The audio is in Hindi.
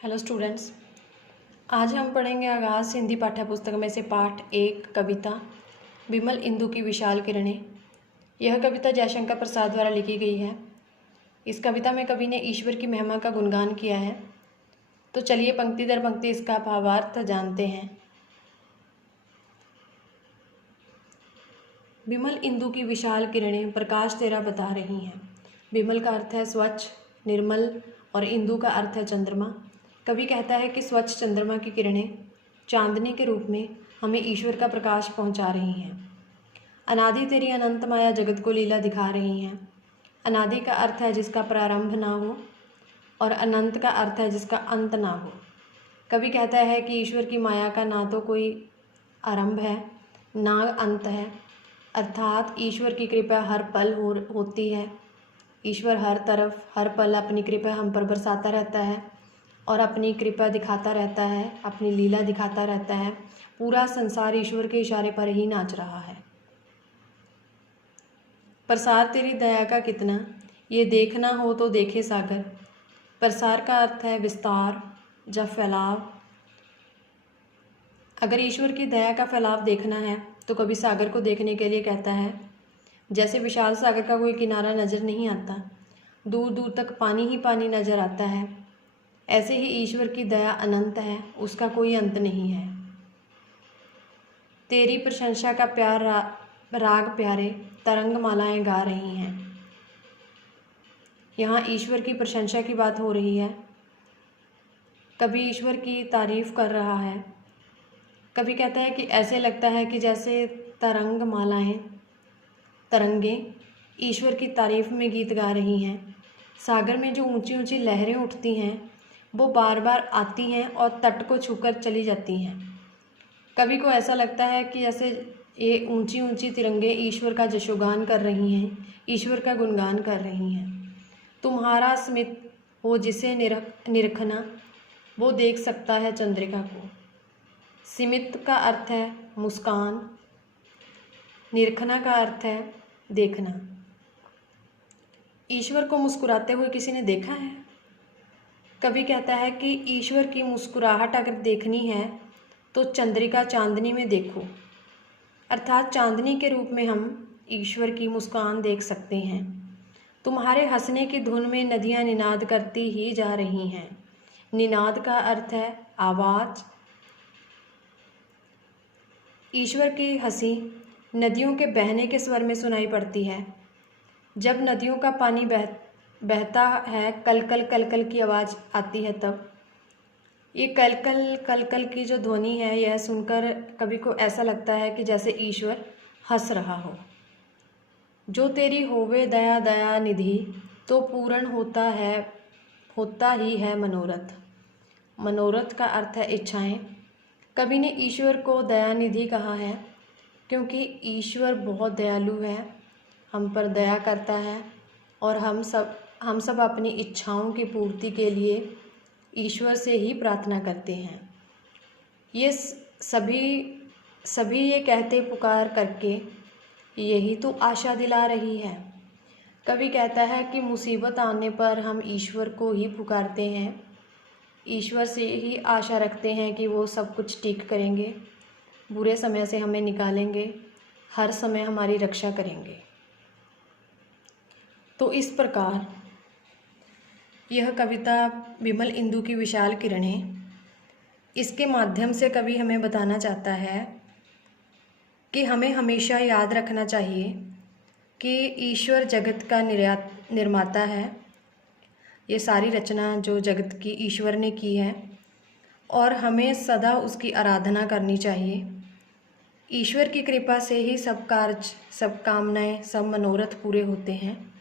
हेलो स्टूडेंट्स, आज हम पढ़ेंगे आगाज़ हिंदी पाठ्य पुस्तक में से पाठ 1 कविता विमल इंदु की विशाल किरणें। यह कविता जयशंकर प्रसाद द्वारा लिखी गई है। इस कविता में कवि ने ईश्वर की महिमा का गुणगान किया है। तो चलिए पंक्ति दर पंक्ति इसका भावार्थ जानते हैं। विमल इंदु की विशाल किरणें प्रकाश तेरा बता रही हैं। विमल का अर्थ है स्वच्छ, निर्मल और इंदु का अर्थ है चंद्रमा। कवि कहता है कि स्वच्छ चंद्रमा की किरणें चांदनी के रूप में हमें ईश्वर का प्रकाश पहुंचा रही हैं। अनादि तेरी अनंत माया जगत को लीला दिखा रही हैं। अनादि का अर्थ है जिसका प्रारंभ ना हो और अनंत का अर्थ है जिसका अंत ना हो। कवि कहता है कि ईश्वर की माया का ना तो कोई आरंभ है ना अंत है, अर्थात ईश्वर की कृपा हर पल होती है। ईश्वर हर तरफ हर पल अपनी कृपा हम पर बरसाता रहता है और अपनी कृपा दिखाता रहता है, अपनी लीला दिखाता रहता है। पूरा संसार ईश्वर के इशारे पर ही नाच रहा है। प्रसार तेरी दया का कितना, ये देखना हो तो देखे सागर। प्रसार का अर्थ है विस्तार या फैलाव। अगर ईश्वर की दया का फैलाव देखना है तो कभी सागर को देखने के लिए कहता है। जैसे विशाल सागर का कोई किनारा नज़र नहीं आता, दूर दूर तक पानी ही पानी नज़र आता है, ऐसे ही ईश्वर की दया अनंत है, उसका कोई अंत नहीं है। तेरी प्रशंसा का प्यार राग प्यारे तरंग मालाएं गा रही हैं। यहाँ ईश्वर की प्रशंसा की बात हो रही है। कभी ईश्वर की तारीफ कर रहा है। कभी कहता है कि ऐसे लगता है कि जैसे तरंग मालाएं, तरंगें ईश्वर की तारीफ में गीत गा रही हैं। सागर में जो ऊंची ऊंची लहरें उठती हैं वो बार बार आती हैं और तट को छूकर चली जाती हैं। कवि को ऐसा लगता है कि जैसे ये ऊंची ऊंची तिरंगे ईश्वर का जशोगान कर रही हैं, ईश्वर का गुणगान कर रही हैं। तुम्हारा स्मित हो जिसे निरखना, वो देख सकता है चंद्रिका को। स्मित का अर्थ है मुस्कान, निरखना का अर्थ है देखना। ईश्वर को मुस्कुराते हुए किसी ने देखा है? कवि कहता है कि ईश्वर की मुस्कुराहट अगर देखनी है तो चंद्रिका चांदनी में देखो, अर्थात चांदनी के रूप में हम ईश्वर की मुस्कान देख सकते हैं। तुम्हारे हंसने की धुन में नदियां निनाद करती ही जा रही हैं। निनाद का अर्थ है आवाज़। ईश्वर की हंसी नदियों के बहने के स्वर में सुनाई पड़ती है। जब नदियों का पानी बहता है, कलकल कलकल की आवाज़ आती है, तब ये कलकल कलकल की जो ध्वनि है, यह सुनकर कवि को ऐसा लगता है कि जैसे ईश्वर हंस रहा हो। जो तेरी होवे दया दया निधि, तो पूर्ण होता ही है मनोरथ। मनोरथ का अर्थ है इच्छाएं। कवि ने ईश्वर को दयानिधि कहा है क्योंकि ईश्वर बहुत दयालु है, हम पर दया करता है और हम सब अपनी इच्छाओं की पूर्ति के लिए ईश्वर से ही प्रार्थना करते हैं। ये सभी ये कहते पुकार करके यही तो आशा दिला रही है। कवि कहता है कि मुसीबत आने पर हम ईश्वर को ही पुकारते हैं, ईश्वर से ही आशा रखते हैं कि वो सब कुछ ठीक करेंगे, बुरे समय से हमें निकालेंगे, हर समय हमारी रक्षा करेंगे। तो इस प्रकार यह कविता विमल इंदु की विशाल किरणें, इसके माध्यम से कवि हमें बताना चाहता है कि हमें हमेशा याद रखना चाहिए कि ईश्वर जगत का निर्माता है। ये सारी रचना जो जगत की ईश्वर ने की है और हमें सदा उसकी आराधना करनी चाहिए। ईश्वर की कृपा से ही सब कार्य, सब कामनाएं, सब मनोरथ पूरे होते हैं।